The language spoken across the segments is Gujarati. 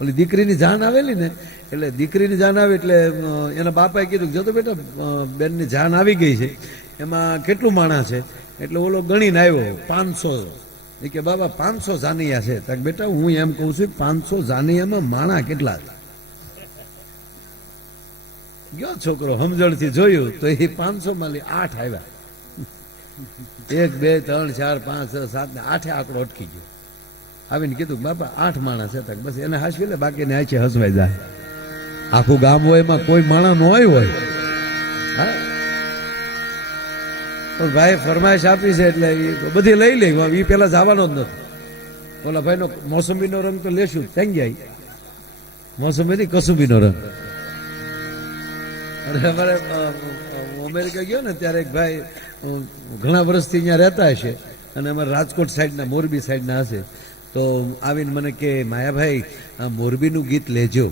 ઓલી દીકરીની જાન આવેલી ને, એટલે દીકરીની જાન આવી એટલે એના બાપાએ કીધું જો તો બેટા બેનની જાન આવી ગઈ છે, એમાં કેટલું માણા છે? એટલે ઓલો ગણીને આવ્યો 500. એ કે બાબા 500 જાનૈયા છે. તક બેટા હું એમ કહું છું 500 જાનૈયામાં માણા કેટલા? ગયો છોકરો સમજણથી જોયું તો એ 500 માંથી 8 આવ્યા. 1 2 3 4 5 6 7 ને 8 આંકડો અટકી ગયો. આવીને કીધું બાપા 8 માણસ છે. તક બસ એને હાસવી લે, બાકીને આંચે હસવાઈ જાય. આખું ગામ હોય એમાં કોઈ માણા ન હોય. હા, પણ ભાઈ ફરમાઈશ આપી છે એટલે બધી લઈ લે. એ પેલા જવાનો જ નથી. ઓલા ભાઈનો મોસંબીનો રંગ તો લેશું ત્યાં ગયા. મોસંબી નહીં, કસુંબીનો રંગ. અને અમારે અમેરિકા ગયો ને ત્યારે એક ભાઈ ઘણા વર્ષથી અહીંયા રહેતા હશે અને અમારે રાજકોટ સાઈડના, મોરબી સાઈડના હશે. તો આવીને મને કે માયાભાઈ આ મોરબીનું ગીત લેજો.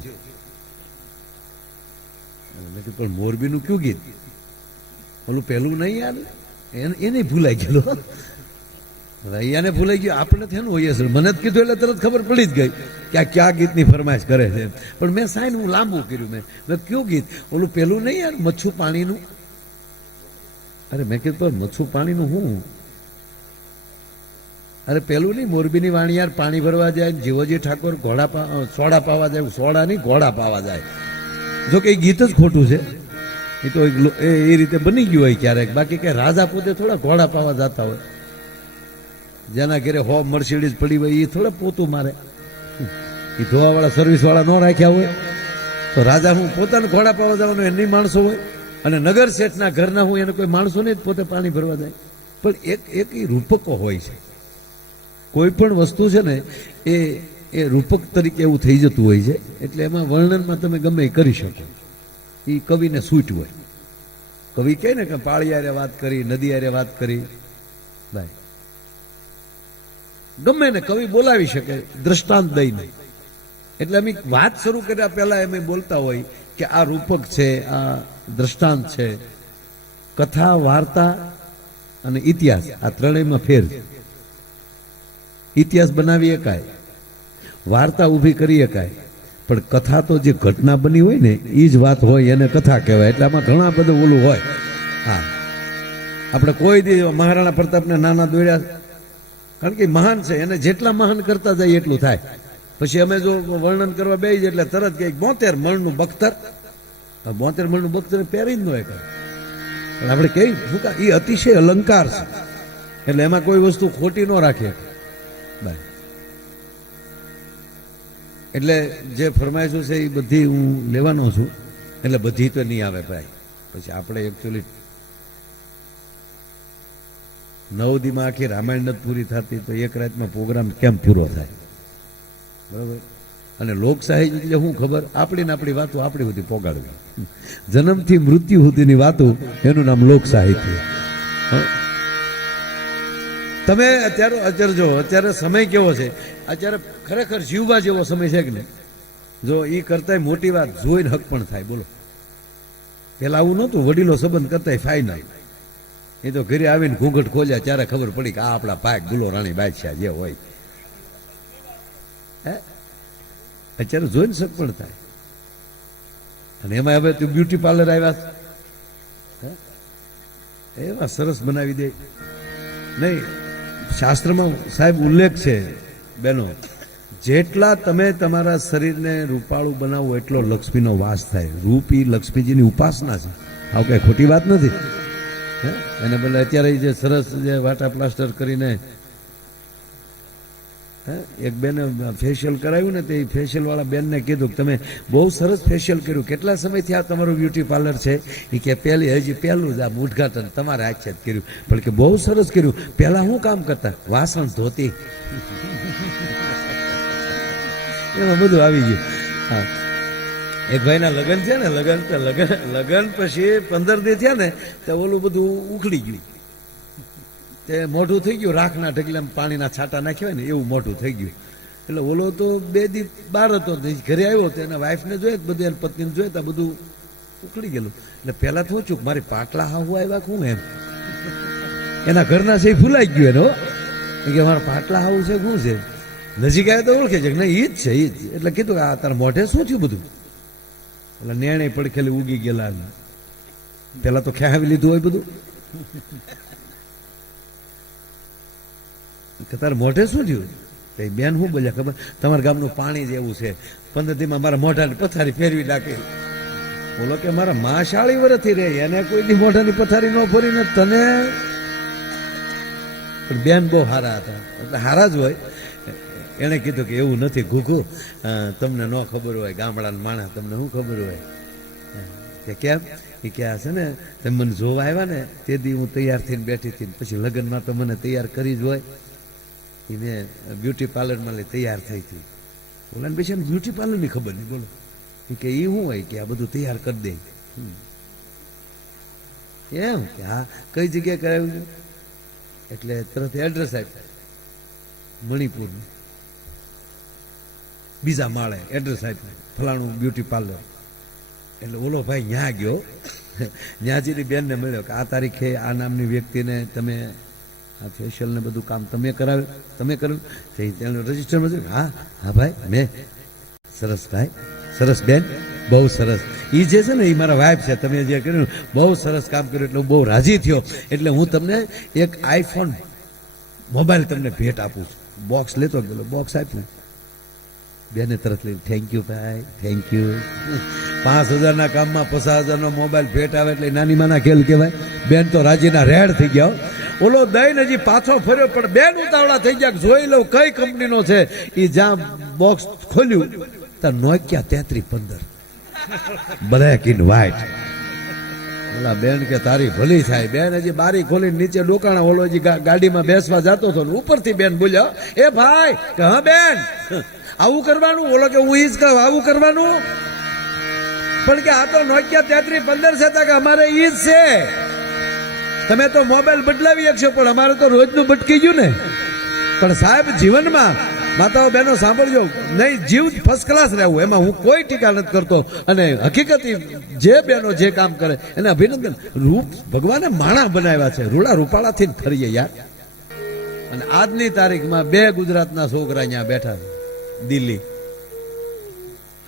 પણ મોરબીનું કયું ગીત? ઓલું પેલું નહીં યાર, એને ભૂલાઈ ગયેલું. અહીંયાને ભૂલાઈ ગયું, આપણે થયું હોય છે. મને જ કીધું એટલે તરત ખબર પડી જ ગઈ કે આ ક્યાં ગીતની ફરમાઈશ કરે છે. પણ મેં સાઈન હું લાંબુ કર્યું. મેં કયું ગીત? ઓલું પેલું નહીં યાર, મચ્છુ પાણીનું. અરે મેં કીધું પણ મચ્છુ પાણીનું હું? અરે પેલું નહીં, મોરબીની વાણી યાર, પાણી ભરવા જાય જીવોજી ઠાકોર સોડા પાવા જાય. સોડા નહીં, ઘોડા પાવા જાય. જો કે એ ગીત જ ખોટું છે. એ તો એ રીતે બની ગયું હોય ક્યારેક. બાકી કે રાજા પોતે થોડા ઘોડા પાવા જતા હોય. જેના ઘરે મર્સિડીઝ પડી હોય એ થોડા પોતું મારે. એ ધોવાવાળા સર્વિસવાળા ન રાખ્યા હોય તો રાજા હું પોતાને ઘોડા પાવા જવાનું એની માણસો હોય. અને નગર શેઠના ઘરના હું એને કોઈ માણસો નહીં પોતે પાણી ભરવા જાય. પણ એક એ રૂપકો હોય છે. કોઈ પણ વસ્તુ છે ને એ રૂપક તરીકે એવું થઈ જતું હોય છે. એટલે એમાં વર્ણનમાં તમે ગમે એ કરી શકો. એ કવિને સૂટ હોય. કવિ કહે ને કે પાળી હારે વાત કરી, નદી હારે વાત કરી, ભાઈ ગમે ને કવિ બોલાવી શકે દ્રષ્ટાંત દઈને. એટલે અમે વાત શરૂ કર્યા પહેલા એમ બોલતા હોય કે આ રૂપક છે, આ દ્રષ્ટાંત છે. કથા, વાર્તા અને ઇતિહાસ આ ત્રણેયમાં ફેર. ઇતિહાસ બનાવી શકાય, વાર્તા ઊભી કરી શકાય, પણ કથા તો જે ઘટના બની હોય ને એ જ વાત હોય એને કથા કહેવાય. એટલે આમાં ઘણા બધું ઓલું હોય. હા, આપણે કોઈ દી મહારાણા પ્રતાપને નાના દોડ્યા, કારણ કે મહાન છે, એને જેટલા મહાન કરતા જાય એટલું થાય. પછી અમે જો વર્ણન કરવા બેસી એટલે તરત કે 72 મણનું બખ્તર. 72 મણનું બખ્તર પહેરી જ ન હોય. પણ આપણે કઈ ફૂકા એ અતિશય અલંકાર છે. એટલે એમાં કોઈ વસ્તુ ખોટી ન રાખે. એટલે જે ફરમાઈશું છે એ બધી હું લેવાનો છું. એટલે બધી તો નહીં આવે ભાઈ. પછી આપણે એકચ્યુઅલી 9 દીમાં આખી રામાયણ નથી પૂરી થતી તો એક રાતમાં પ્રોગ્રામ કેમ પૂરો થાય? બરાબર. અને લોક સાહિત્ય એટલે શું ખબર? આપણી વાતો આપણી સુધી પોગાડવી. જન્મથી મૃત્યુ સુધીની વાતો, એનું નામ લોક સાહિત્ય. તમે અત્યારે અચરજો, અત્યારે સમય કેવો છે? અત્યારે ખરેખર જીવવા જેવો સમય છે કે નહીં? જો એ કરતા મોટી વાત જોઈને હક પણ થાય. બોલો, પેલા આવું નહોતું. વડીલો સંબંધ કરતા ફાઇનલ. એ તો ઘરે આવીને ઘૂંઘટ ખોલ્યા ત્યારે ખબર પડી કે આ આપણા પાક ગુલો રાણી બાદશાહ જે હોય. હે, અત્યારે જોઈને શક પણ થાય. અને એમાં હવે તું બ્યુટી પાર્લર આવ્યા, એવા સરસ બનાવી દે. નહીં, શાસ્ત્રમાં સાહેબ ઉલ્લેખ છે બેનો, જેટલા તમે તમારા શરીરને રૂપાળું બનાવો એટલો લક્ષ્મીનો વાસ થાય. રૂપ એ લક્ષ્મીજીની ઉપાસના છે. આવું કઈ ખોટી વાત નથી. એને બદલે અત્યારે જે સરસ જે વાટા પ્લાસ્ટર કરીને એક બેને ફેશિયલ કરાવ્યું ને, તે ફેશિયલ વાળા બેનને કીધું કે તમે બહુ સરસ ફેશિયલ કર્યું, કેટલા સમયથી આ તમારું બ્યુટી પાર્લર છે? એ કે પહેલું જ આ ઉદઘાટન તમારે હાથે જ કર્યું. પણ કે બહુ સરસ કર્યું. પહેલા શું કામ કરતા? વાસણ ધોતી. એમાં બધું આવી ગયું. હા, એક ભાઈના લગ્ન છે ને, લગ્ન પછી 15 દી થયા ને તો ઓલું બધું ઉખડી ગયું. તે મોઢું થઈ ગયું રાખના ઢગલામાં પાણીના છાંટા નાખ્યા ને એવું મોઢું થઈ ગયું. એટલે ઓલો તો 2 દી બહાર હતો, ઘરે આવ્યો તો એના વાઈફને જોઈએ, બધું એના પત્નીને જોઈએ તો બધું ઉખડી ગયેલું. એટલે પહેલા તો શું મારી પાટલા હાવું આવ્યા શું એમ? એના ઘરના છે એ ભૂલાઈ ગયું એને. કે મારા પાટલા હાવું છે શું છે? નજીક આવે તો ઓળખે છે કે નહીં ઈ જ છે ઈ જ. એટલે કીધું આ તારા મોઢે શું થયું બધું? એટલે નેણે પડખેલી ઉગી ગયેલા. પેલા તો ખ્યાવી લીધું હોય બધું કે તારે મોઢે શું થયું? બેન શું બોલ્યા ખબર? તમારા ગામનું પાણી જ એવું છે, 15 દીમાં મારા મોઢાની પથારી ફેરવી નાખી. બોલો કે મારા માં 40 વર્ષથી રહે, એને કોઈ દી મોઢાની પથારી ન ફરીને તને. પણ બેન બહુ હારા હતા, એટલે હારા જ હોય. એણે કીધું કે એવું નથી ઘૂઘું, તમને ન ખબર હોય, ગામડાના માણસ તમને શું ખબર હોય? કે કેમ? એ કે આ છે ને તમે મને જોવા આવ્યા ને તે દી હું તૈયાર થઈને બેઠી હતી, પછી લગ્નમાં તો મને તૈયાર કરી જ હોય. એ મેં બ્યુટી પાર્લરમાં લઈ તૈયાર થઈ હતી. બોલા ને પછી બ્યુટી પાર્લરની ખબર નહીં. બોલો કે એ શું હોય કે આ બધું તૈયાર કરી દે એમ કે હા કઈ જગ્યાએ કરાવ્યું છે? એટલે તરત એડ્રેસ આપ્યું, મણિપુરનું બીજા માળે એડ્રેસ આપ્યું, ફલાણું બ્યુટી પાર્લર. એટલે ઓલો ભાઈ ન્યા ગયો, ન્યાજીની બેનને મળ્યો કે આ તારીખે આ નામની વ્યક્તિને તમે આ ફેશિયલ ને બધું કામ તમે કરાવ્યું, તમે કર્યું? તેનું રજીસ્ટરમાં જોયું. હા હા ભાઈ મેં. સરસ ભાઈ, સરસ બેન, બહુ સરસ. એ જે છે ને એ મારા વાઇફ છે, તમે જે કર્યું બહુ સરસ કામ કર્યું એટલે હું બહુ રાજી થયો. એટલે હું તમને એક આઈફોન મોબાઈલ તમને ભેટ આપું છું. બોક્સ લેતો ગયેલો, બોક્સ આપ્યું. બેને તરત લઈ થેન્ક યુ ભાઈ, થેન્ક યુ. 5000ના કામમાં 50,000નો મોબાઈલ ભેટ આવે એટલે નાની માના ખેલ કહેવાય. બેન તો રાજીના રેડ થઈ ગયા. ઓલો દઈને હજી પાછો ફર્યો પણ બેન ઉતાવળા થઈ ગયા, જોઈ લઉં કઈ કંપનીનો છે. એ જ્યાં બોક્સ ખોલ્યું ત્યાં નોકિયા 3315 બ્લેક ઇન વ્હાઈટ. ઓલા બેન કે તારી ભલી થાય. બેન હજી બારી ખોલીને નીચે ડોકાણા, ઓલો હજી ગાડીમાં બેસવા જતો હતો. ઉપરથી બેન બોલ્યા એ ભાઈ કે હા બેન આવું કરવાનું? ઓલો કે હું ઈ જ કહું આવું કરવાનું. પણ કે આ તો નોકિયા 3315 છે કે અમારે ઈ જ છે. તમે તો મોબાઈલ બદલાવી શકશો પણ અમારે તો રોજનું ભટકી ગયું ને. પણ સાહેબ જીવનમાં માતાઓ બહેનો સાંભળજો, નહીં જીવ ફર્સ્ટ ક્લાસ રહેવું, એમાં હું કોઈ ટીકા નથી કરતો. અને હકીકતી જે બહેનો જે કામ કરે એને અભિનંદન. રૂપ ભગવાને માણા બનાવ્યા છે, રૂડા રૂપાળાથી ફરીએ યાર. અને આજની તારીખમાં 2 ગુજરાતના છોકરા અહીંયા બેઠા છે દિલ્હી.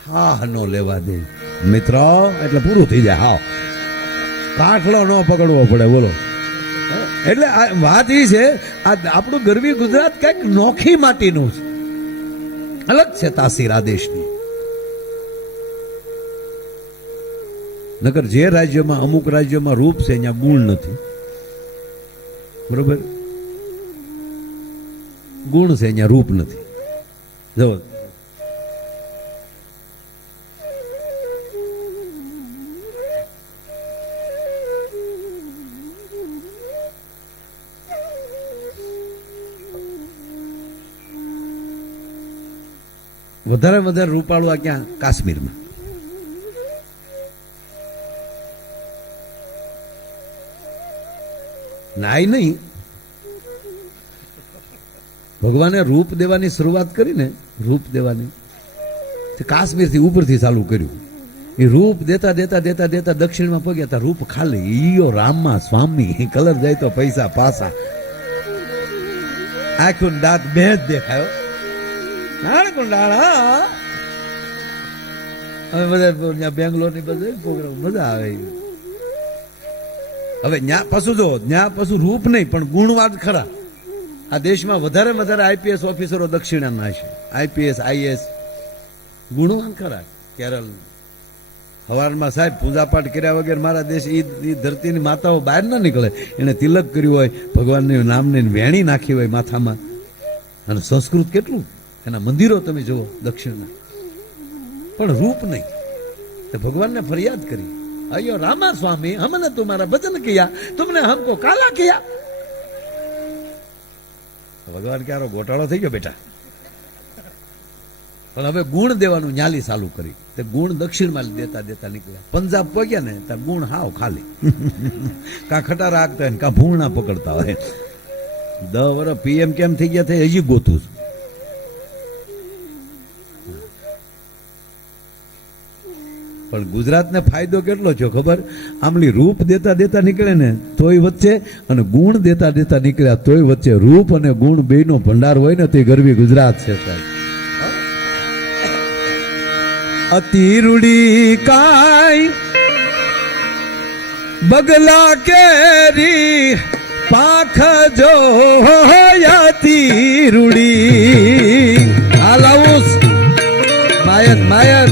હા નો લેવા દે મિત્રો, એટલે પૂરું થઈ જાય. હા કાઠલો ન પકડવો પડે. બોલો એટલે વાત એ છે આ આપણું ગરવી ગુજરાત કઈક નોખી માટીનું છે, અલગ છે તાસીર આ દેશની. નકર જે રાજ્યમાં અમુક રાજ્યોમાં રૂપ છે અહીંયા ગુણ નથી. બરોબર, ગુણ છે અહીંયા રૂપ નથી. જો વધારે વધારે રૂપાળું આ ક્યાં? કાશ્મીરમાં. નાય નહીં, ભગવાને રૂપ દેવાની શરૂઆત કરી ને, રૂપ દેવાની કાશ્મીરથી ઉપરથી ચાલુ કર્યું. એ રૂપ દેતા દેતા દેતા દેતા દક્ષિણમાં પગ્યા હતા. રૂપ ખાલી ઈયો રામમાં સ્વામી, કલર જાય તો પૈસા પાસા. આખું દાંત બે જ દેખાયો. હવે બધા બેંગ્લોર ની બધે પ્રોગ્રામ મજા આવે. હવે ન્યા પાછું જો, ન્યા પાછું રૂપ નહીં પણ ગુણવાદ ખરા. આ દેશમાં વધારે વધારે આઈપીએસ ઓફિસરો દક્ષિણના છે. આઈપીએસ આઈએસ ગુણવાન ખરા. કેરળ સવારમાં સાહેબ પૂજાપાઠ કર્યા વગર મારા દેશ એ ધરતીની માતાઓ બહાર ના નીકળે. એને તિલક કર્યું હોય, ભગવાનનું નામને વેણી નાખી હોય માથામાં. અને સંસ્કૃત કેટલું, એના મંદિરો તમે જુઓ દક્ષિણના, પણ રૂપ નહીં. તો ભગવાનને ફરિયાદ કરી, અયો રામા સ્વામી હમને તુમારા ભજન કિયા, તુમને હમકો કાલા કિયા. ભગવાન ક્યારો ગોટાળો થઈ ગયો બેટા. પણ હવે ગુણ દેવાનું ન્યાલી ચાલુ કરી. તે ગુણ દક્ષિણમાં દેતા દેતા નીકળ્યા. પંજાબ પગ્યા ને ત્યાં ગુણ હાવ ખાલી. કા ખટારા આગતા હોય કા ભૂણા પકડતા હોય. 10 વર્ષ પીએમ કેમ થઈ ગયા થઈ હજી ગોતું. પણ ગુજરાતને ફાયદો કેટલો છે ખબર? આમલી રૂપ દેતા દેતા નીકળે ને તોય વચ્ચે, અને ગુણ દેતા દેતા નીકળ્યા તોય વચ્ચે. રૂપ અને ગુણ બેયનો ભંડાર હોય ને તે ગરવી ગુજરાત છે સાહેબ. અતિ રૂડી કાય બગલા કેરી પાંખ જો અતિ રૂડી. હાલાઉસ માયન માયન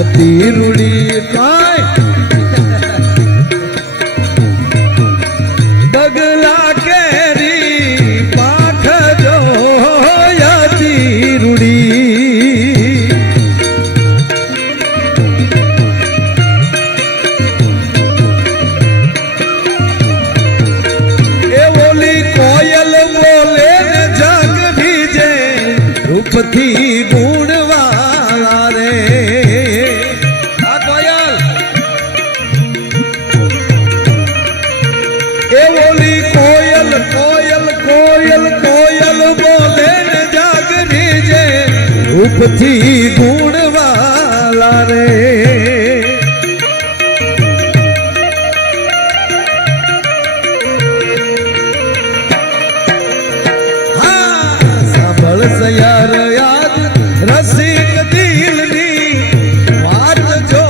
અતિ રૂડી કાય બગલા કેરી પાંખ જો અતિ રૂડી. એ ઓલી કોયલ બોલે ને જગ ભીજે રૂપથી ગુણવાળા રે. આ કોયલ એ ઓલી કોયલ કોયલ કોયલ કોયલ બોલે ને જગ ભીજે રૂપથી ગુણવાળા રે. સયાર યાદ રસિક દિલની વાત જો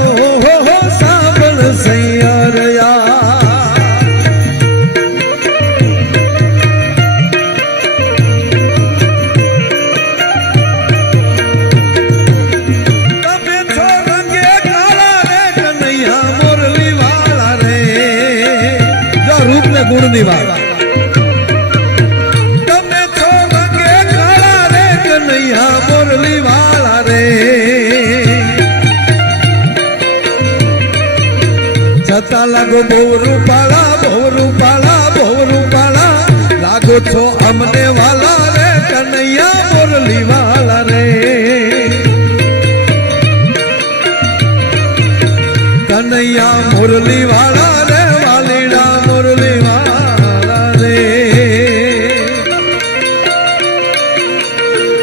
સાંભળ સૈયાર યાદ. તમે છો રંગે કાળા રે કનૈયા મોરલી વાળા રે. જો રૂપ ને ગુણ ની વાત. મોરલી વાળા રે છતાં લાગો બહુ રૂપાળા બહુ રૂપાળા બહુ રૂપાળા લાગો છો અમને વાલા રે કનૈયા મોરલી વાળા રે. કનૈયા મોરલી વાળા રે વાલીડા મોરલી વાળા રે.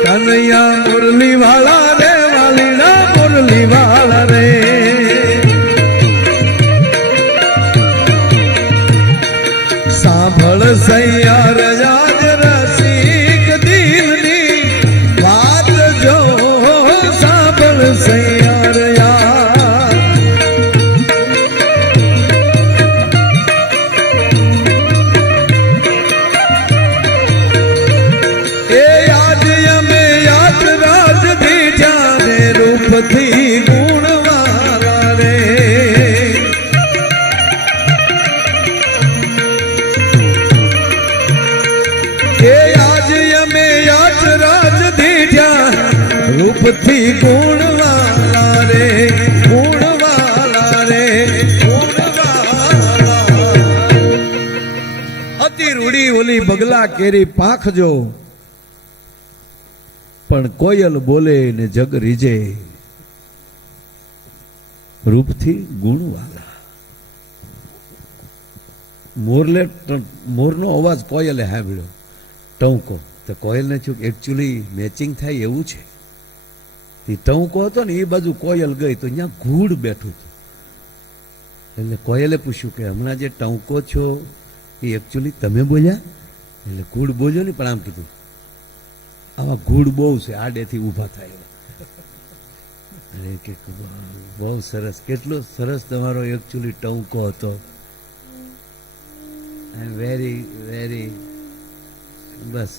કનૈયા મુરલી વાળા રે વાલીડા મુરલી વાળા રે. સાંભળ સૈયાર યાદ રસિક દિલની વાત જો સાંભળ સૈયાર યાદ. એ યાદ અમે યાદ રાજ દીઠા રે રૂપથી ગુણવાળા રે. એ આજ અમે યાદ રાજ દીઠા રૂપથી ગુણવાળા રે ગુણવાળા રે ગુણવાળા. અતિ રૂડી ઓલી બગલા કેરી પાંખ જો પણ કોયલ બોલે ને જગ રીજે રૂપથી ગુણવાળા. મોરનો અવાજ કોયલે સાંભળ્યો ટંકો તો કોયલને શું એકચ્યુઅલી મેચિંગ થાય એવું છે. એ ટંકો હતો ને એ બાજુ કોયલ ગઈ તો અહીંયા ઘૂડ બેઠું હતું. એટલે કોયલે પૂછ્યું કે હમણાં જે ટંકો છો એ એકચ્યુઅલી તમે બોલ્યા? એટલે ઘૂડ બોલ્યો ને પણ આમ કીધું આવા ઘૂડ બહુ છે આડેથી ઊભા થાય. અરે કે બહુ સરસ, કેટલો સરસ તમારો એકચ્યુઅલી ટંકો હતો. વેરી વેરી બસ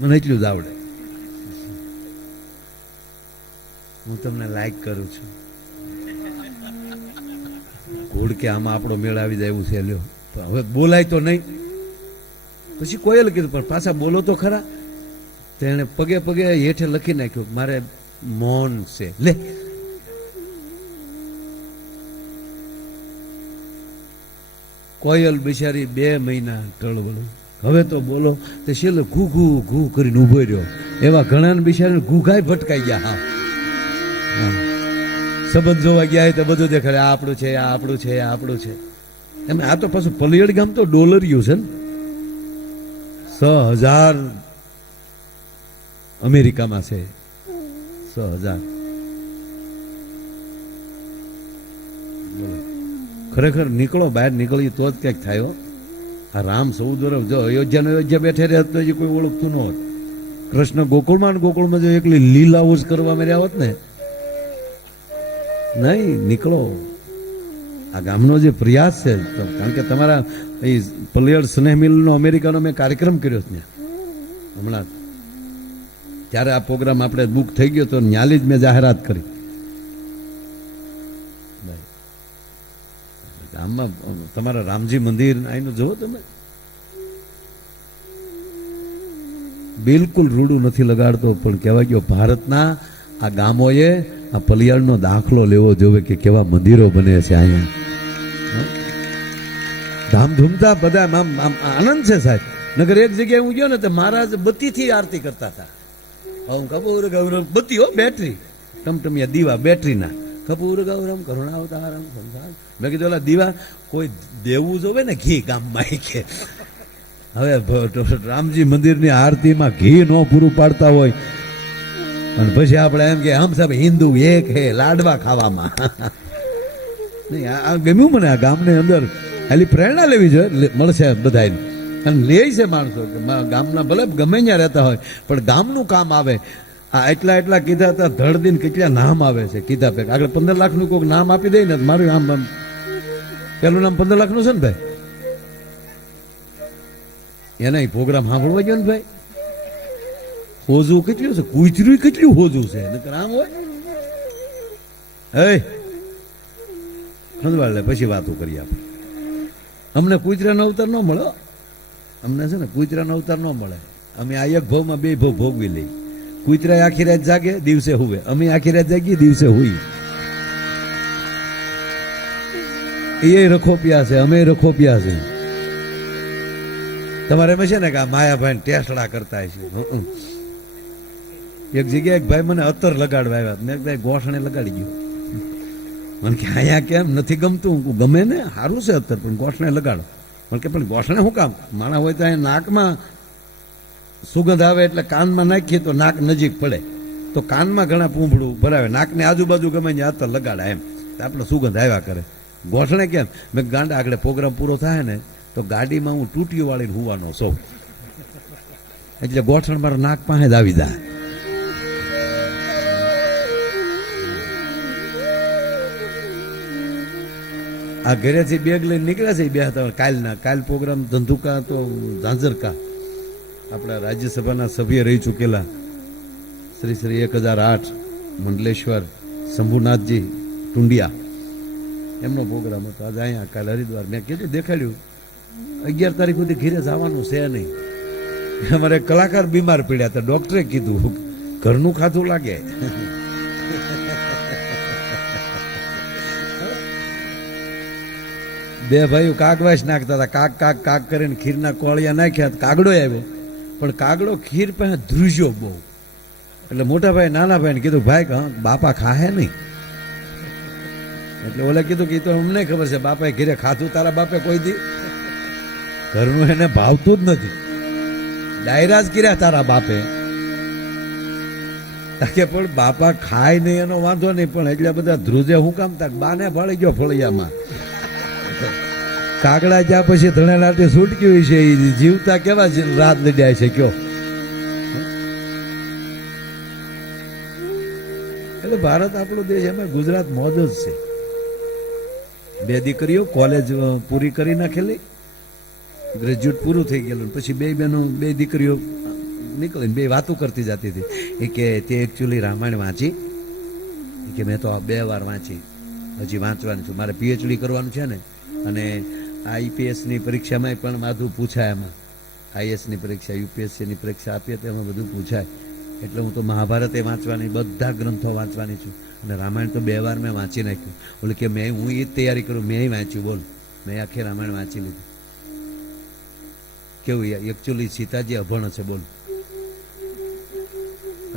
મને એટલું જ આવડે. હું તમને લાઈક કરું છું. ઘોડ કે આમાં આપણો મેળ આવી જાય એવું છે. લ્યો હવે બોલાય તો નહીં. પછી કોયલ કીધું પણ પાછા બોલો તો ખરા. તેણે પગે પગે હેઠે લખી નાખ્યું મારે મૌન છે. લે કોયલ બિચારી 2 મહિના ટળવળું. હવે તો બોલો તે છેલ્લે ઘૂ ઘૂ ઘૂ કરીને ઉભો રહ્યો. એવા ઘણા બિચારીને ઘૂઘાય ભટકાઈ ગયા. હા સંબંધ જોવા ગયા તો બધું દેખાડે આ આપણું છે આ આપણું છે આ આપણું છે. એમ આ તો પાછું પલિયડ ગામ તો ડોલરિયું છે ને. 6000 અમેરિકામાં છે 6,000. ખરેખર નીકળો, બહાર નીકળી તો જ કંઈક થાય. આ રામ 14 વર્ષ જો અયોધ્યા બેઠે રહે તો હજી કોઈ ઓળખતું ન હોત. કૃષ્ણ ગોકુળમાં જો એકલી લીલાઓ જ કરવા મળ્યા હોત ને. નહીં, નીકળો. આ ગામનો જે પ્રયાસ છે, કારણ કે તમારા એ પલિયડ સ્નેહ મિલનો અમેરિકાનો મેં કાર્યક્રમ કર્યો છે હમણાં, ત્યારે આ પ્રોગ્રામ આપણે બુક થઈ ગયો તો ન્યાલી જ મેં જાહેરાત કરી. ગામમાં તમારા રામજી મંદિર અહીંનું જુઓ તમે, બિલકુલ રૂડું નથી લગાડતો, પણ કહેવાય ગયો ભારતના આ ગામોએ આ પલિયાળનો દાખલો લેવો જોઈએ કે કેવા મંદિરો બને છે અહીંયા. ધામધૂમતા બધા આમ આનંદ છે સાહેબ. નગર એક જગ્યાએ હું ગયો ને તો મહારાજ બત્તીથી આરતી કરતા હતા. હું કપૂર ગૌરમ બત્તી હો, બેટરી ટમટમિયા દીવા બેટરીના, કપૂર ગૌરમ કરુણાવતારમ સંસાર. મેં કીધું ઓલા દીવા કોઈ દેવું જોવે ને ઘી ગામમાં કે હવે રામજી મંદિરની આરતીમાં ઘી ન પૂરું પાડતા હોય અને પછી આપણે એમ કે હમ સબ હિન્દુ એક હે લાડવા ખાવામાં. નહીં, આ ગમ્યું મને. આ ગામની અંદર ખાલી પ્રેરણા લેવી જોઈએ, મળશે બધાને. અને લે છે માણસો ગામના, ભલે ગમે ત્યાં રહેતા હોય પણ ગામનું કામ આવે. આ એટલા કીધા હતા ધડદીને કેટલા નામ આવે છે કીધા પે. આગળ 15 લાખનું કોઈક નામ આપી દે ને, મારું આમ પેલું નામ 15 લાખનું છે ને ભાઈ, એના પ્રોગ્રામ સાંભળવા ગયો ને ભાઈ. હોજું કેટલું છે, કુતર્યું કેટલું હોજું છે, નકર આમ હોય. ખંડવાળ લે, પછી વાતો કરીએ આપણે. અમને કુતરાનો અવતાર ન મળે, અમને છે ને કુતરાનો અવતાર ન મળે. અમે આ એક ભાવમાં 2 ભાવ ભોગવી લઈ. કુતરા આખી રાત જાગે, દિવસે હુવે. અમે આખી રાત જાગીએ, દિવસે હુઈ. એ રખોપિયા છે, અમે રખોપિયા છે. તમારે એમ છે ને કે આ માયાભાઈ ટેસ્ટડા કરતા છે. એક જગ્યાએ એક ભાઈ મને અત્તર લગાડવા આવ્યા. મેં ભાઈ ગોઠણે લગાડી ગયું. મને કે અહીંયા કેમ નથી ગમતું? ગમે ને, સારું છે અત્તર, પણ ગોઠણે લગાડો. મને કે પણ ગોઠણે શું કામ? માણા હોય તો અહીંયા નાકમાં સુગંધ આવે એટલે કાનમાં નાખીએ તો નાક નજીક પડે, તો કાનમાં ઘણા પૂંભળું ભરાવે, નાકની આજુબાજુ ગમે ત્યાં અત્તર લગાડે એમ, આપણે સુગંધ આવ્યા કરે. ગોઠણે કેમ? મેં ગાંડા આગળ પ્રોગ્રામ પૂરો થાય ને તો ગાડીમાં હું ટૂટીઓ વાળીને હુવાનો સૌ, એટલે ગોઠણ મારા નાક પાસે જ આવી જાય. આ ઘરેથી બેગ લઈને નીકળ્યા છે બે હતા. કાલ પ્રોગ્રામ ધંધુકા તો ઝાંઝરકા આપણા રાજ્યસભાના સભ્ય રહી ચૂકેલા શ્રી 1008 મંડલેશ્વર શંભુનાથજી ટુંડિયા, એમનો પ્રોગ્રામ હતો આજે અહીંયા. કાલ હરિદ્વાર મેં કીધું દેખાડ્યું 11 તારીખ સુધી ઘરે જવાનું છે નહીં. અમારે કલાકાર બીમાર પડ્યા હતા, ડોક્ટરે કીધું ઘરનું ખાધું લાગે. બે ભાઈઓ કાગવાસ નાખતા હતા, કાક કાક કાક કરીને ખીરના કોળિયા નાખ્યા. કાગડો આવ્યો, પણ કાગડો ખીર પાસે ધ્રુજ્યો બહુ. એટલે મોટા ભાઈ નાના ભાઈને કીધું ભાઈ હા બાપા ખાહે નહીં. એટલે ઓલે કીધું કે તો અમને ખબર છે, બાપાએ ઘીરે ખાધું તારા બાપે કોઈ દી? ઘરનું એને ભાવતું જ નથી. ડાયરા જ કર્યા તારા બાપે. કે પણ બાપા ખાય નહીં એનો વાંધો નહીં, પણ એટલા બધા ધ્રુજે હું કામ? તાક બાને ફાળી ગયો ફળિયામાં. કાગડા જ્યાં પછી ધણેલાટી છૂટકી હોય છે, એ જીવતા કેવા રાત લડ્યા છે કયો? એટલે ભારત આપણો દેશ, એમાં ગુજરાત મોજ જ છે. 2 દીકરીઓ કોલેજ પૂરી કરી નાખેલી, ગ્રેજ્યુએટ પૂરું થઈ ગયેલું. પછી 2 બહેનો 2 દીકરીઓ નીકળીને 2 વાતો કરતી જતી હતી. એ કે તે એકચ્યુઅલી રામાયણ વાંચી, કે મેં તો 2 વાર વાંચી, હજી વાંચવાનું છું, મારે PhD કરવાનું છે ને. અને IPSની પરીક્ષામાં પણ માધું પૂછાય, એમાં ISની પરીક્ષા UPSCની પરીક્ષા આપીએ તો એમાં બધું પૂછાય. એટલે હું તો મહાભારતે વાંચવાની, બધા ગ્રંથો વાંચવાની છું. અને રામાયણ તો 2 વાર મેં વાંચી નાખ્યું. બોલે કે હું એ જ તૈયારી કરું, મેં વાંચ્યું. બોલ, મેં આખી રામાયણ વાંચી લીધું. કેવું એકચ્યુઅલી સીતાજી અભણ છે. બોલ,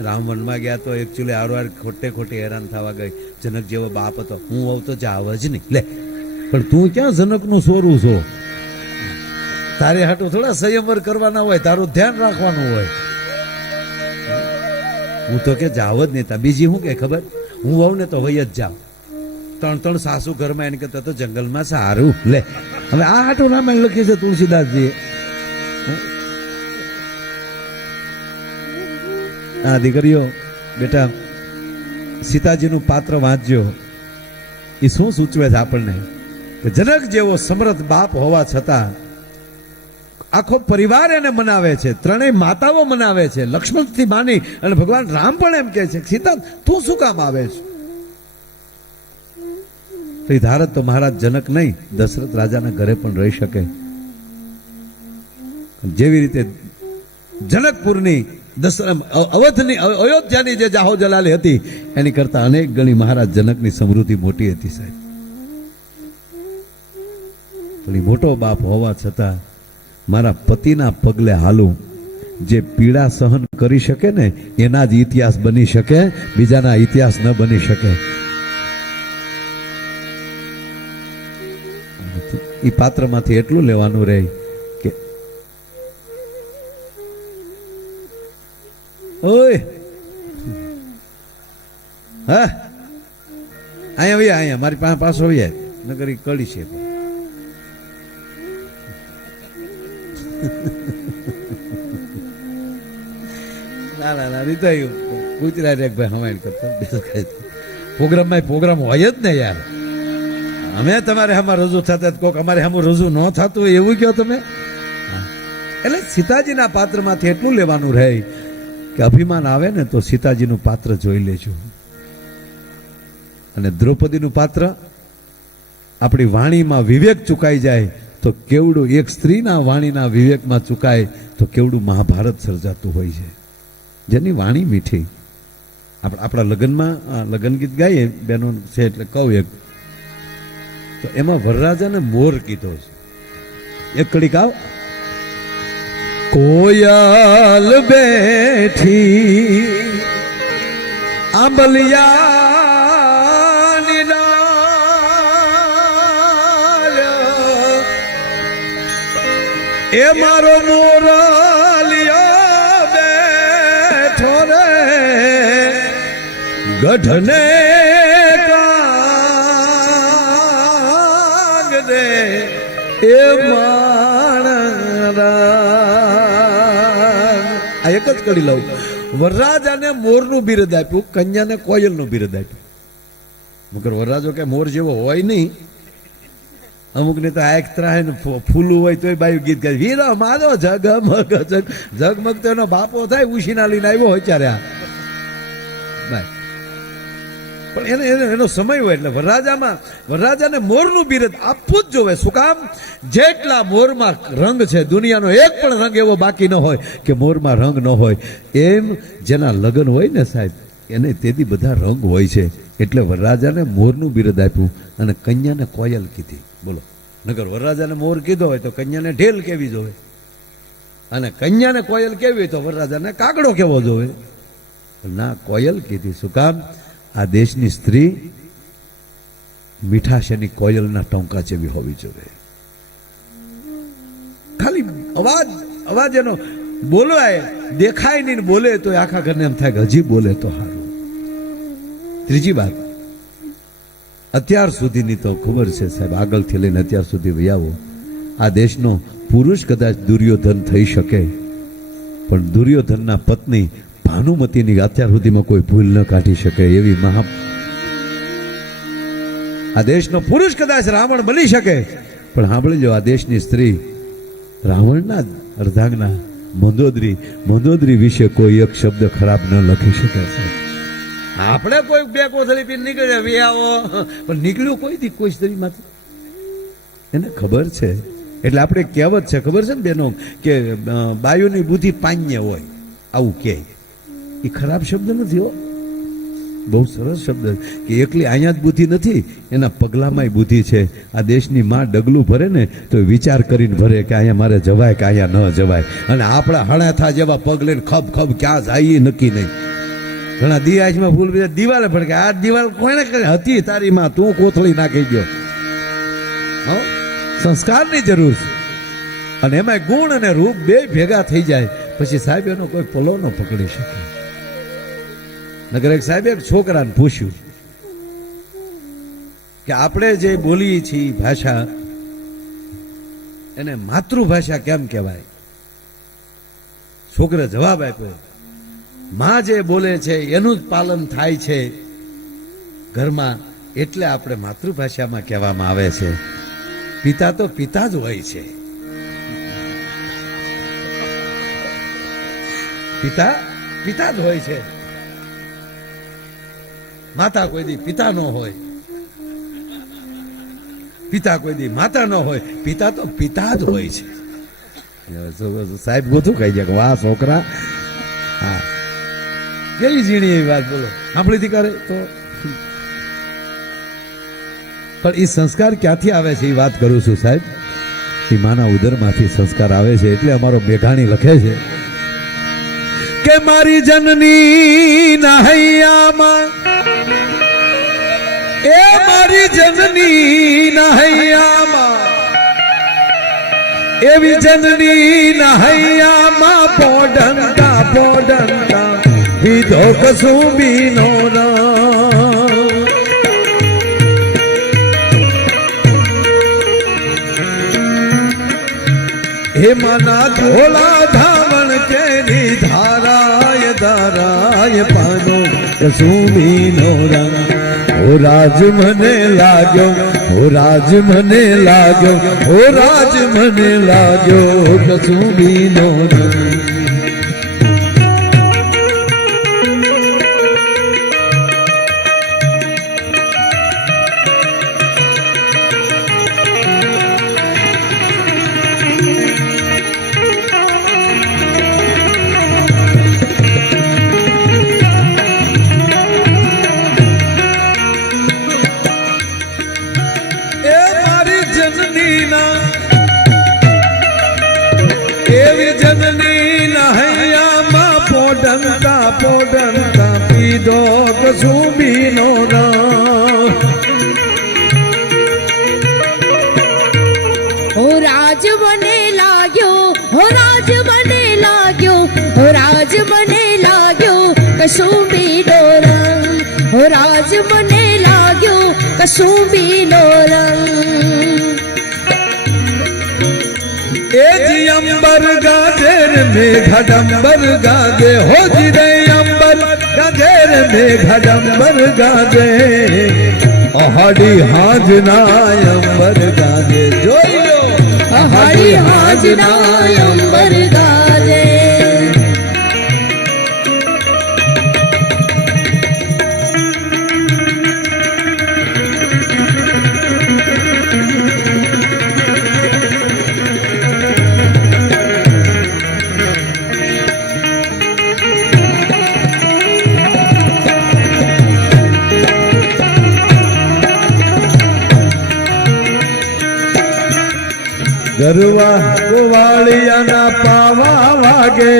રામ વનમાં ગયા તો એકચ્યુઅલી હારવાર ખોટે હેરાન થવા ગઈ. જનક જેવો બાપ હતો. હું હોઉં તો જાવ જ નહીં. લે, પણ તું ક્યાં જનકનું સોરું છો? તારે હાટું થોડા સંયમર કરવાના હોય, તારું ધ્યાન રાખવાનું હોય. હું તો કે જાવ જ નહીં તા. બીજી શું કે ખબર, હું હોઉં ને તો વહી જ જાવ. 3 સાસુ ઘરમાં એને કરતા તો જંગલમાં સારું. લે હવે આ હાટું રામાયણ લખ્યું છે તુલસીદાસજીએ. આ દીકરીઓ બેટા સીતાજીનું પાત્ર વાંચજો. એ શું સૂચવે છે આપણને કે જનક જેવો સમર્થ બાપ હોવા છતાં આખો પરિવાર એને મનાવે છે, 3 માતાઓ મનાવે છે, લક્ષ્મણથી માની અને ભગવાન રામ પણ એમ કહે છે સીતા તું શું કામ આવે છે? તો એ ધારત તો મહારાજ જનક નહીં, દશરથ રાજાના ઘરે પણ રહી શકે. જેવી રીતે જનકપુરની અવધની અયોધ્યાની જે જાહો જલાલી હતી એની કરતા અનેક ગણી મહારાજ જનકની સમૃદ્ધિ મોટી હતી સાહેબ. પણ એ મોટો બાપ હોવા છતાં મારા પતિના પગલે હાલું. જે પીડા સહન કરી શકે ને એના જ ઇતિહાસ બની શકે, બીજાના ઇતિહાસ ન બની શકે. એ પાત્રમાંથી એટલું લેવાનું રહે કે ઓય હા અહીંયા મારી પાસે પાછો નગર કડી છે. ના રીતાયું ગુજરાત એક ભાઈ હમાયણ કરતા પ્રોગ્રામ હોય જ ને યાર. અમે તમારે આમાં રજૂ થતા કોક અમારે આમાં રજૂ ન થતું હોય એવું કહો તમે. એટલે સીતાજીના પાત્રમાંથી એટલું લેવાનું રહે કે અભિમાન આવે ને તો સીતાજીનું પાત્ર જોઈ લેજો. અને દ્રૌપદીનું પાત્ર આપણી વાણીમાં વિવેક ચૂકાઈ જાય તો કેવડું, એક સ્ત્રીના વાણીના વિવેકમાં ચૂકાય તો કેવડું મહાભારત સર્જાતું હોય છે. જેની વાણી મીઠી. આપણા લગ્નમાં લગ્ન ગીત ગાઈએ બેનો છે એટલે કહું એક, તો એમાં વરરાજાને મોર કીધો છે. એક કડીક આવ. કોયલ બેઠી આંબલિયાની ડાળ, એ મારો મોરલિયો બેઠો રે ગઢને કાંગ દે એ માણરા. આ એક જ કરી લઉં. વરરાજાને મોરનું બિરદ આપ્યું, કન્યાને કોયલનું બિરદ આપ્યું. મગર વરરાજો કે મોર જેવો હોય નહીં. અમુક ને તો આંખ ત્રાહે ને ફૂલું હોય તોય બાયું ગીત ગાય, વીરો મારો જગમગ જગમગ તો એનો બાપો થાય ઉશીના લઈને આવ્યો હોય ત્યારે. આ પણ એનો સમય હોય એટલે વરરાજાને મોરનું બિરદ આપવું જ જોવે. શું કામ? જેટલા મોરમાં રંગ છે દુનિયાનો એક પણ રંગ એવો બાકી ન હોય કે મોરમાં રંગ ન હોય. એમ જેના લગ્ન હોય ને સાહેબ એને તેથી બધા રંગ હોય છે. એટલે વરરાજાને મોરનું બિરદ આપ્યું અને કન્યાને કોયલ કીધી. બોલો, નગર વરરાજાને મોર કીધો હોય તો કન્યાને ઢેલ કેવી જોવે, અને કન્યાને કોયલ કેવી હોય તો વરરાજાને કાગડો કેવો જોવે. ના, કોયલ કીધી. શું કામ? આ દેશની સ્ત્રી મીઠાશ એની કોયલના ટોંકા જેવી હોવી જોઈએ. ખાલી અવાજ એનો બોલવાય, દેખાય નહીં બોલે તો આખા ઘરને એમ થાય કે હજી બોલે તો સારું. ત્રીજી વાત, અત્યાર સુધીની તો ખબર છે સાહેબ, આગળથી લઈને અત્યાર સુધી વૈયાવો આ દેશનો પુરુષ કદાચ દુર્યોધન થઈ શકે, પણ દુર્યોધનના પત્ની ભાનુમતીની અત્યાર સુધીમાં કોઈ ભૂલ ન કાઢી શકે એવી આ દેશનો પુરુષ કદાચ રાવણ બની શકે, પણ સાંભળી લો, આ દેશની સ્ત્રી રાવણના અર્ધાંગના મંદોદરી વિશે કોઈ એક શબ્દ ખરાબ ન લખી શકે. આપણે કોઈ બે કોથળી પીને નીકળે વિયાવો, પણ નીકળ્યું કોઈ સ્ત્રીમાંથી એને ખબર છે. એટલે આપણે કહેવત છે ખબર છે ને બેનો કે બાયુની બુદ્ધિ પાન્ય હોય, આવું કે એ ખરાબ શબ્દ નથી હો, બહુ સરસ શબ્દ કે એકલી અહીંયા જ બુદ્ધિ નથી, એના પગલામાં બુદ્ધિ છે. આ દેશની માં ડગલું ભરે ને તો વિચાર કરીને ભરે કે અહીંયા મારે જવાય કે અહીંયા ન જવાય. અને આપણા હણાથા જેવા પગ લઈને ખબ ક્યાં જાય એ નક્કી નહીં. ઘણા દિયાજમાં ફૂલ દિવાલે ભડકે, આ દિવાલ કોને કરી હતી તારી માં, તું કોથળી નાખી ગયો. સંસ્કારની જરૂર છે. અને એમાં ગુણ અને રૂપ બે ભેગા થઈ જાય પછી સાહેબ એનો કોઈ પલો ન પકડી શકે. નગર એક સાહેબ એક છોકરાને પૂછ્યું કે આપણે જે બોલીએ છીએ ભાષા એને માતૃભાષા કેમ કહેવાય? છોકરે જવાબ આપ્યો, માં જે બોલે છે એનું જ પાલન થાય છે ઘરમાં, એટલે આપણે માતૃભાષામાં કહેવામાં આવે છે. પિતા તો પિતા જ હોય છે. પિતા પિતા જ હોય છે. માતા કોઈ દી પિતા ન હોય, પિતા કોઈ દી માતા ન હોય, પિતા તો પિતા જ હોય છે. સાહેબ ગોથું કહી જાય કે વાહ છોકરા, હા કેવી ઝીણી એવી વાત બોલો, સાંભળીથી કરે તો. પણ એ સંસ્કાર ક્યાંથી આવે છે એ વાત કરું છું સાહેબ. એ માના ઉદરમાંથી સંસ્કાર આવે છે. એટલે અમારો મેઘાણી લખે છે કે મારી જનની ના હૈયામાં, એ મારી જનની ના હૈયામાં, એવી જનની ના હૈયામાં પોડંતા પોડંતા વિધો કસુંબીનો હે મના ધોલા ધાવણ કેરી ધારાય ધારાય પાનો કસુંબીનો રંગ. ઓ રાજ મને લાગ્યો, ઓ રાજ મને લાગ્યો, ઓ રાજ મને લાગ્યો કસુંબીનો રંગ. એવી જનની ના હૈયામાં પોડંતા પોડંતા પીધો કસુંબીનો રંગ. ઓ રાજ મને લાગ્યો, ઓ રાજ મને લાગ્યો, ઓ રાજ મને લાગ્યો કસુંબીનો રંગ. ઓ રાજ મને લાગ્યો કસુંબીનો રંગ. એજી અંબર ગાજેર મેઘડંબર ગાજે, હો જી રે અંબર ગાજેર મેઘડંબર ગાજે, અહાડી હાજના અંબર ગાજે. જોઈ લો અહાડી હાજના અંબર ગાજે. ગરવા ગોવાળિયાના પાવા વાગે,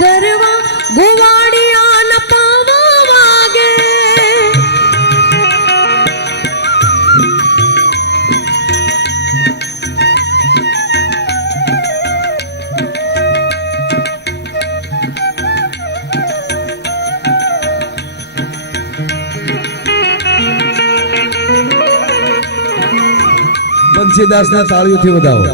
ગરવા ગોવાળિયાના પાવા વાગે. બંસીદાસના તાળીઓથી વધાવો.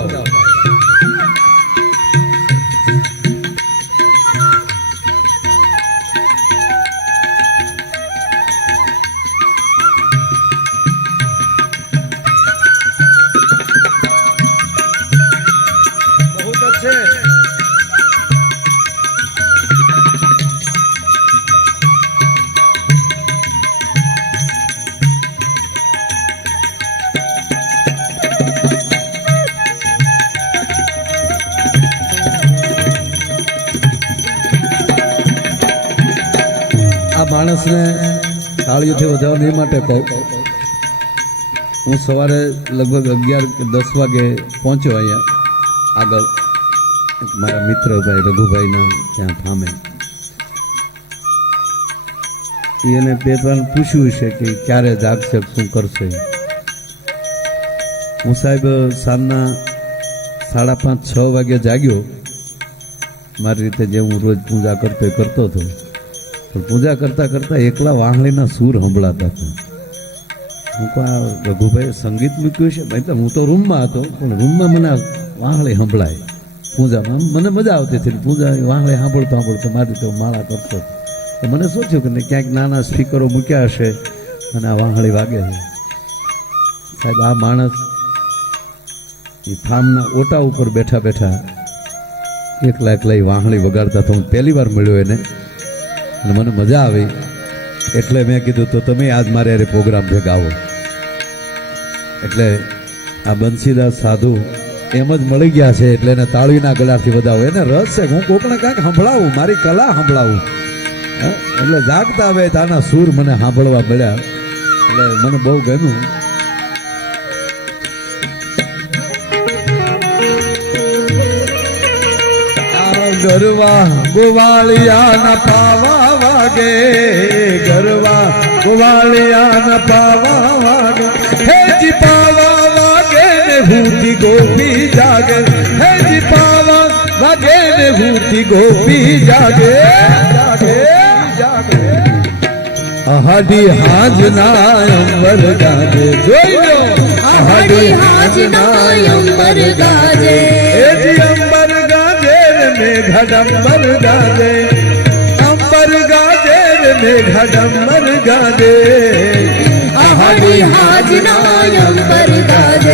બહુ છે. આ માણસને તાળીઓથી વધારવા એ માટે કહું. હું સવારે લગભગ 11-10 વાગે પહોંચ્યો અહીંયા આગળ મારા મિત્ર ભાઈ રઘુભાઈના ત્યાં ફામે. એને બે ત્રણ પૂછ્યું છે કે ક્યારે જાગશે, શું કરશે. હું સાહેબ સાંજના 5:30-6 વાગે જાગ્યો મારી રીતે જે હું રોજ પૂજા કરતો એ કરતો હતો, પણ પૂજા કરતાં કરતાં એકલા વાંહળીના સૂર સંભળાતા હતા. હું કહું આ રઘુભાઈએ સંગીત મૂક્યું છે ભાઈ, તો હું તો રૂમમાં હતો પણ રૂમમાં મને આ વાંહળી સંભળાય પૂજામાં, મને મજા આવતી હતી. પૂજા વાંહળી સાંભળતો સાંભળતો મારી રીતે માળા કરતો. તો મને શું થયું કે ક્યાંક નાના સ્પીકરો મૂક્યા હશે અને આ વાંહળી વાગે છે. સાહેબ આ માણસ એ ફાર્મના ઓટા ઉપર બેઠા બેઠા એકલા એકલા એ વાંહળી વગાડતા તો હું પહેલી વાર મળ્યો એને અને મને મજા આવી. એટલે મેં કીધું તો તમે આજ મારે અરે પ્રોગ્રામ ભેગા આવો. એટલે આ બંસીદાસ સાધુ એમ જ મળી ગયા છે એટલે એને તાળીના ગળાથી વધાવો. એને રસ છે હું કોકને કાંઈક સંભળાવું, મારી કલા સંભળાવું. એટલે જાગતા આવે તાના સૂર મને સાંભળવા મળ્યા એટલે મને બહુ ગમ્યું. ગરવા ગોવાળિયાના પાવા વાગે, ગરવા ગોવાળિયાના પાવા વાગે, હેજી પાવા વાગે ને ભૂતી ગોપી જાગે, હેજી પાવા વાગે ને ભૂતી ગોપી જાગે, જાગે જાગે. આહાડી હાજના અંબર ગાજે, જોઈ લો આહાડી હાજના અંબર ગાજે, હેજી અંબર મેઘડંબર ગાજે, અંબર ગાજે મેઘડંબર ગાજે, આહાડી હાજના અંબર ગાજે.